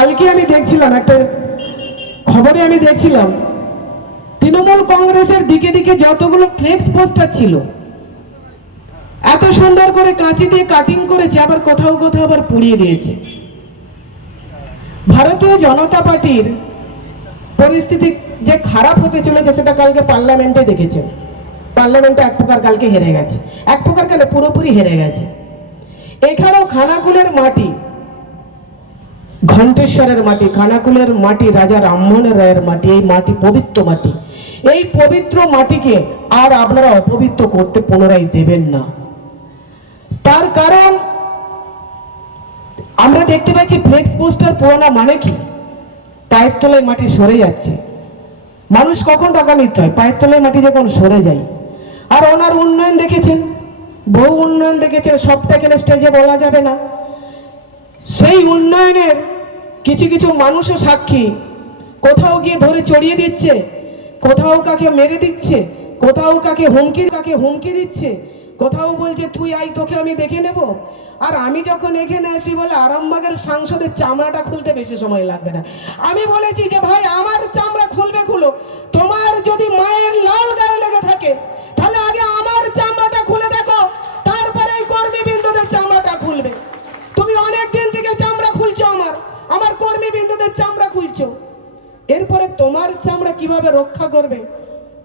কালকে আমি দেখছিলাম একটা খবরে, আমি দেখছিলাম তৃণমূল কংগ্রেসের দিকে দিকে যতগুলো ফ্লেক্স পোস্টার ছিল এত সুন্দর করে কাঁচি দিয়ে কাটিং করেছে, আবার কোথাও কোথাও আবার পুড়িয়ে দিয়েছে। ভারতীয় জনতা পার্টির পরিস্থিতি যে খারাপ হতে চলেছে সেটা কালকে পার্লামেন্টে দেখেছেন। পার্লামেন্টে এক প্রকার কালকে হেরে গেছে, এক প্রকার কেন পুরোপুরি হেরে গেছে। এখানেও খানাকুলের মাটি, ঘণ্টেশ্বরের মাটি, খানাকুলের মাটি, রাজা রামমোহন রায়ের মাটি, এই মাটি পবিত্র মাটি। এই পবিত্র মাটিকে আর আপনারা অপবিত্র করতে পুনরায় দেবেন না। তার কারণ আমরা দেখতে পাচ্ছি ফ্লেক্স পোস্টার পুরানা মানে কি, পায়ের তলায় মাটি সরে যাচ্ছে। মানুষ কখন টাকা নিতে হয়, পায়ের তলায় মাটি যখন সরে যায়। আর ওনার উন্নয়ন দেখেছেন, বহু উন্নয়ন দেখেছেন, সবটা এখানে স্টেজে বলা যাবে না। সেই উন্নয়নের কিছু কিছু মানুষও সাক্ষী। কোথাও গিয়ে ধরে চড়িয়ে দিচ্ছে, কোথাও কাকে মেরে দিচ্ছে, কোথাও কাকে হুমকি দিচ্ছে, কোথাও বলছে তুই আই, তোকে আমি দেখে নেব। আর আমি যখন এখানে আসি বলে আরামবাগের সাংসদের চামড়াটা খুলতে বেশি সময় লাগবে না। আমি বলেছি যে ভাই আমার চামড়া খুলবে খুলো, তোমার যদি মায়ের লাল গায়ে লেগে থাকে তাহলে আগে আমার চামড়াটা খুলে দেখো, তারপরে এই কর্মীবৃন্দদের চামড়াটা খুলবে। তুমি অনেক দিন থেকে চামড়া খুলছো, আমার কর্মীবৃন্দদের চামড়া খুলছো, এরপরে তোমার চামড়া কিভাবে রক্ষা করবে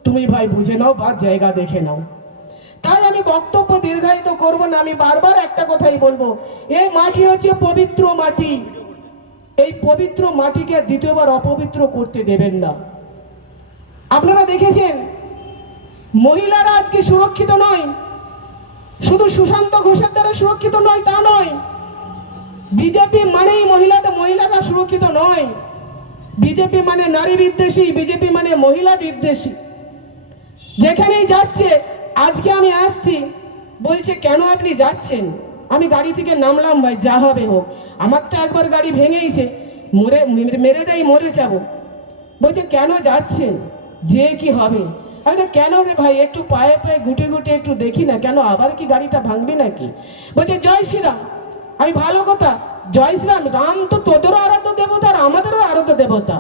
তুমি ভাই বুঝে নাও বা জায়গা দেখে নাও। তাই আমি বক্তব্য দীর্ঘায়িত করব না, আমি বারবার একটা কথাই বলবো, এই মাটি হচ্ছে পবিত্র মাটি। এই পবিত্র মাটিকে দ্বিতীয়বার অপবিত্র করতে দেবেন না। আপনারা দেখেছেন মহিলারা আজকে সুরক্ষিত নয়, শুধু সুশান্ত ঘোষের দ্বারা সুরক্ষিত নয় তা নয়, বিজেপি মানেই মহিলারা সুরক্ষিত নয়। বিজেপি মানে নারী বিদ্বেষী, বিজেপি মানে মহিলা বিদ্বেষী। যেখানেই যাচ্ছে, আজকে আমি আসছি বলছে কেন আপনি যাচ্ছেন, আমি গাড়ি থেকে নামলাম, ভাই যা হবে হোক, আমার তো একবার গাড়ি ভেঙেইছে, মেরে দেয় মরে যাব। বলছে কেন যাচ্ছেন, যে কি হবে। আমি না কেন রে ভাই, একটু পায়ে পায়ে গুটে গুটে একটু দেখি না, কেন আবার কি গাড়িটা ভাঙবে নাকি। বলছে জয় শ্রীরাম। আমি ভালো কথা, জয় শ্রীরাম, রাম তো তোদেরও আরাধ্য দেবতা আর আমাদেরও আরাধ্য দেবতা।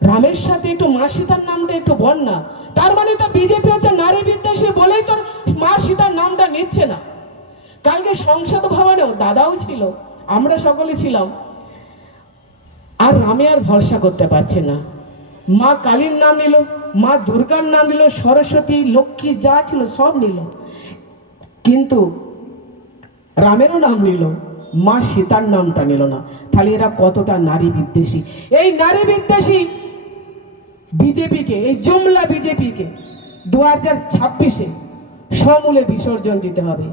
রামের সাথে একটু মা সীতার নামটা একটু বল না। তার মানে তো বিজেপি হচ্ছে নারী বিদ্বেষী বলেই তোর মা সীতার নামটা নিচ্ছে না। কালকে সংসদ ভবনেও দাদাও ছিল, আমরা সকলে ছিলাম, আর রামে আর ভরসা করতে পারছে না। মা কালীর নাম নিল, মা দুর্গার নাম নিল, সরস্বতী লক্ষ্মী যা ছিল সব নিল, কিন্তু রামেরও নাম নিল, মা সীতার নামটা নিল না। তাহলে এরা কতটা নারী বিদ্বেষী। এই নারী বিদ্বেষী বিজেপিকে, এই জুমলা বিজেপিকে 2026-এ সমূলে বিসর্জন দিতে হবে।